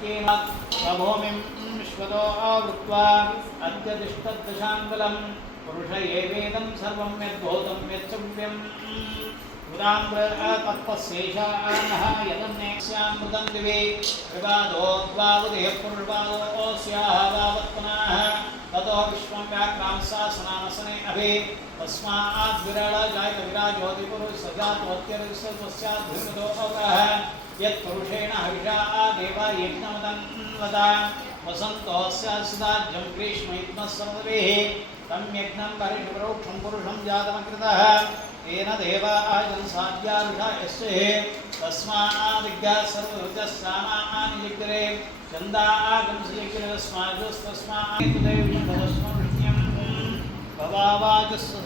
भूमिं विश्वतो आवृत्वा अद्यतिष्ठद्दशाङ्गुलं पुरुष एवेदं सर्वं यद्भूतं यच्चव्यम् उदाम्रतत्पस्येषानः यदन्नेक्ष्यामृतं दिवे विवादोद्वावुदेः पुरुषवादोऽस्याः वावत्पुनः ततो विश्वं व्याक्रांसासनानसने अभि तस्मात् विरलजायकविराजोतिपुरुषसजातोत्यर्विश्वस्याद्भिर्गतो अवरः यत्पुरुषेण हविषा देवा यज्ञमदन्वता वसन्तोऽस्य सुदाज्यं ग्रीष्मयुग्मः सर्वदेः तं यज्ञं परिषुप्रोक्षं पुरुषं जातमकृतः तेन देवा आजन्साद्यारुषा यस्य तस्मादिज्ञाः सर्वरुचस्नामानि जिग्रे चन्दागंसजिग्रस्माजुस्तस्मात् देवीशतस्मृत्यं भवावाजस्व